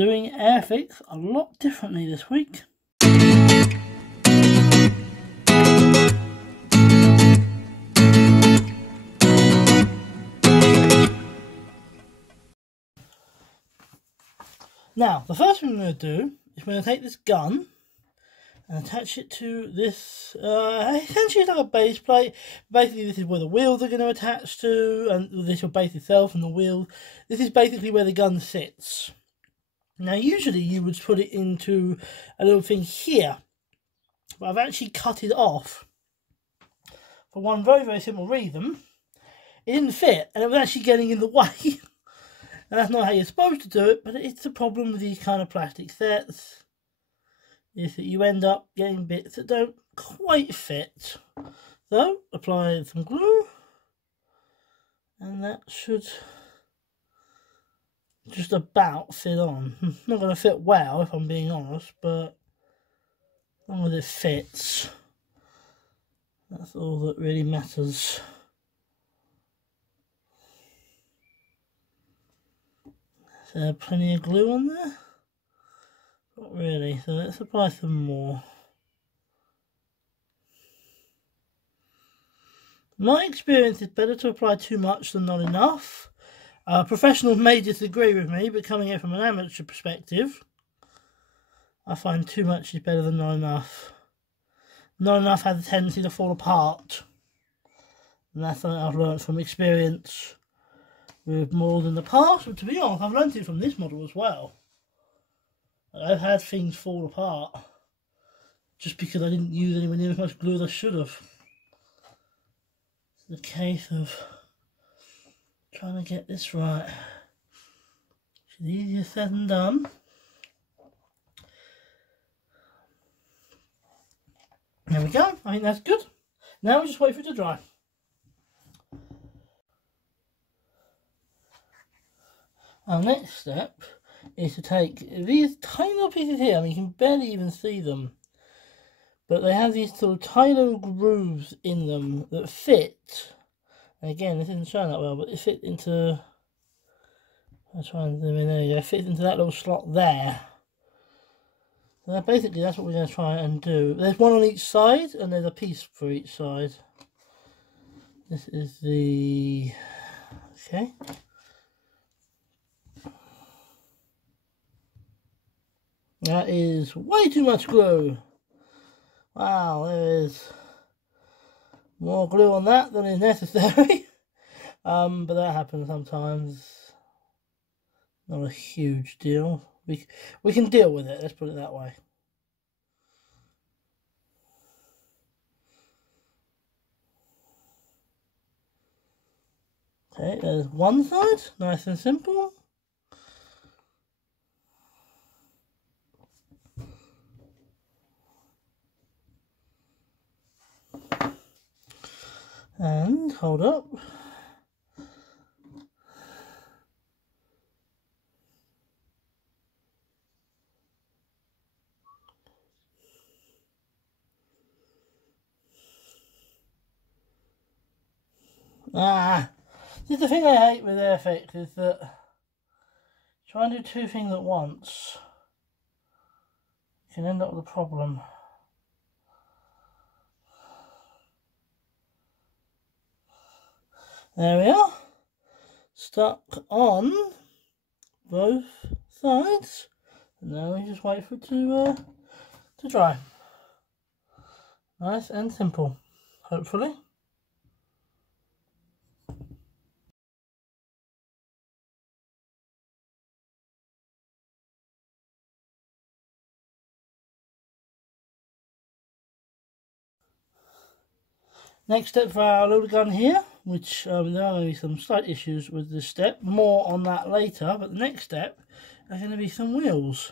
doing Airfix a lot differently this week. Now, the first thing I'm going to do is we're going to take this gun and attach it to this, essentially like a base plate. Basically, this is where the wheels are going to attach to, and this will base itself and the wheel. This is basically where the gun sits. Now, usually you would put it into a little thing here, but I've actually cut it off for one very, very simple reason. It didn't fit, and it was actually getting in the way. And that's not how you're supposed to do it, but it's the problem with these kind of plastic sets, is that you end up getting bits that don't quite fit. So, apply some glue, and that should just about fit on. Not going to fit well, if I'm being honest, but as long as it fits, that's all that really matters. Is there plenty of glue on there? Not really, so let's apply some more. My experience is better to apply too much than not enough. Professionals may disagree with me, but coming in from an amateur perspective, I find too much is better than not enough. Not enough has a tendency to fall apart. And that's something I've learned from experience with models in the past, but to be honest, I've learned it from this model as well. I've had things fall apart just because I didn't use anywhere near as much glue as I should have. It's a case of trying to get this right. It's easier said than done. There we go, I think that's good. Now we just wait for it to dry. Our next step is to take these tiny little pieces here. I mean, you can barely even see them, but they have these sort of tiny little grooves in them that fit. And again, this isn't showing that well, but it fits into, I'll try and zoom in there, it fits into that little slot there. So basically that's what we're going to try and do. There's one on each side, and there's a piece for each side. This is the, okay. That is way too much glue. Wow, there is more glue on that than is necessary. But that happens sometimes. Not a huge deal. We can deal with it, let's put it that way. Okay, there's one side, nice and simple. And hold up. This is the thing I hate with Airfix, is that trying to do two things at once can end up with a problem. There we are, stuck on both sides, and now we just wait for it to dry. Nice and simple, hopefully. Next step for our little gun here, which there are going to be some slight issues with this step, more on that later, but the next step are going to be some wheels,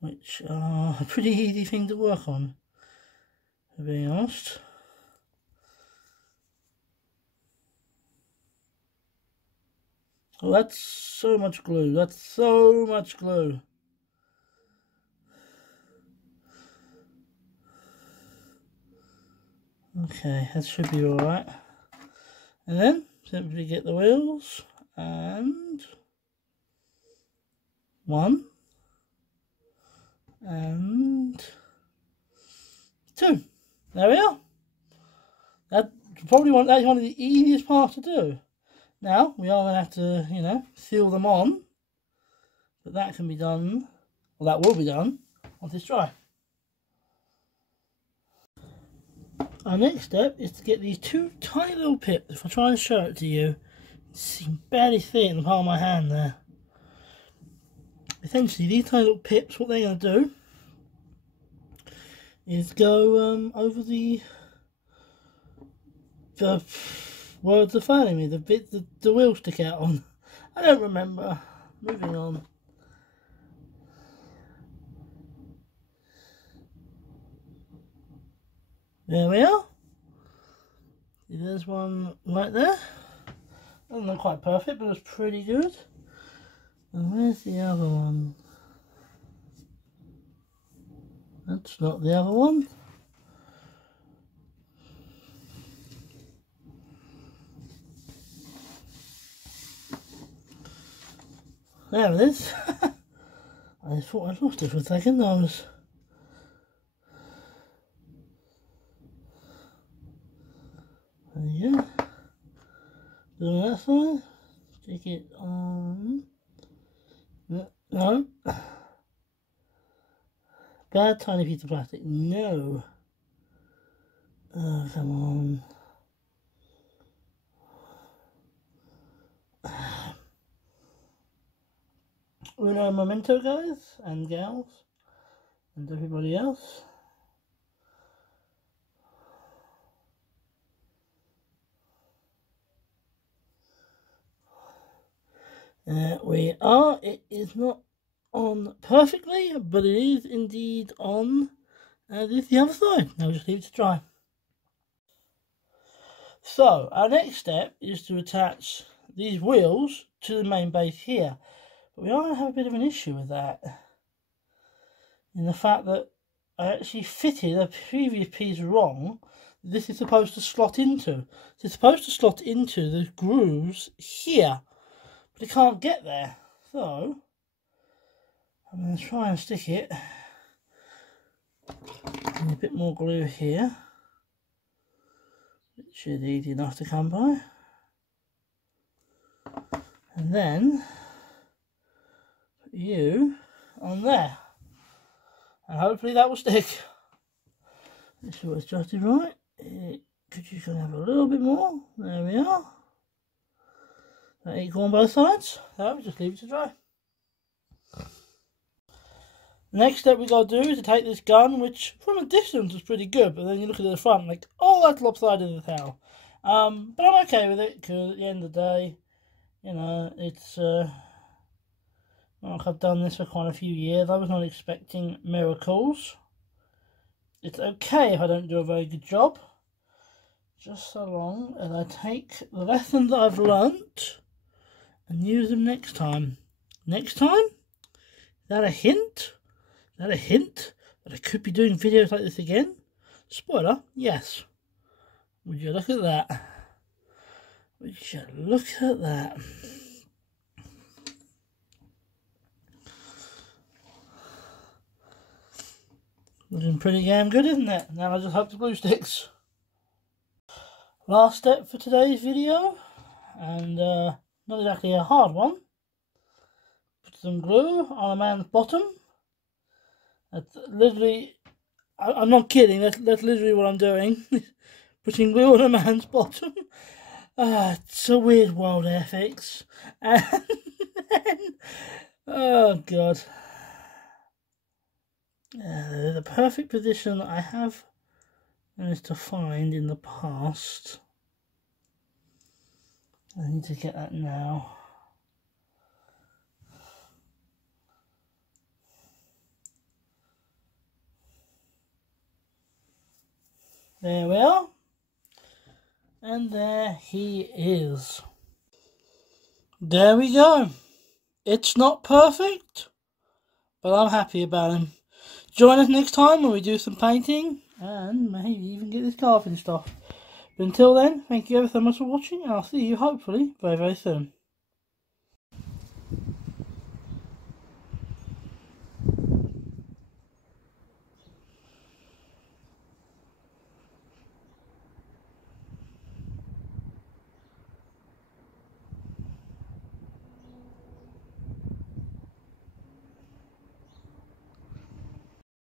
which are a pretty easy thing to work on, to be honest. Oh, that's so much glue, that's so much glue. Okay, that should be alright. And then simply get the wheels and one, and 2. There we are. That's one of the easiest parts to do. Now we are going to have to, you know, seal them on, but that can be done, well, that will be done once it's dry. Our next step is to get these 2 tiny little pips. If I try and show it to you, you can barely see it in the palm of my hand there. Essentially, these tiny little pips, what they're going to do is go over the words are failing me, the bit the wheels stick out on. I don't remember. Moving on. There we are. There's one right there. Doesn't look quite perfect, but it's pretty good. And where's the other one? That's not the other one. There it is. I thought I'd lost it for a second. I was... There you go. Do that side. Stick it on. No. Bad tiny piece of plastic. No. Oh, come on. Uno momento, guys and gals, and everybody else. There we are. It is not on perfectly, but it is indeed on the other side. Now just leave it to dry. So our next step is to attach these wheels to the main base here. But we are going to have a bit of an issue with that, in the fact that I actually fitted a previous piece wrong. This is supposed to slot into. It's supposed to slot into the grooves here, but it can't get there. So I'm going to try and stick it with a bit more glue here, which should be easy enough to come by, and then you on there, and hopefully that will stick. This is what's adjusted right. Could you have a little bit more? There we are. That equal on both sides. So just leave it to dry. The next step we got to do is to take this gun, which from a distance is pretty good, but then you look at the front like, oh, that's lopsided as hell. But I'm okay with it, because at the end of the day, you know, it's like I've done this for quite a few years. I was not expecting miracles. It's okay if I don't do a very good job, just so long as I take the lessons that I've learnt and use them next time. Next time? Is that a hint? Is that a hint that I could be doing videos like this again? Spoiler, yes. Would you look at that? Would you look at that? Looking pretty damn good, isn't it? Now I just hope the glue sticks. Last step for today's video, and not exactly a hard one. Put some glue on a man's bottom. That's literally, I'm not kidding, that's literally what I'm doing. Putting glue on a man's bottom. It's a weird world, Airfix. And then, oh god. The perfect position I have managed to find in the past. I need to get that now. There we are. And there he is. There we go. It's not perfect, but I'm happy about him. Join us next time when we do some painting and maybe even get this car finished off. But until then, thank you ever so much for watching, and I'll see you hopefully very, very soon.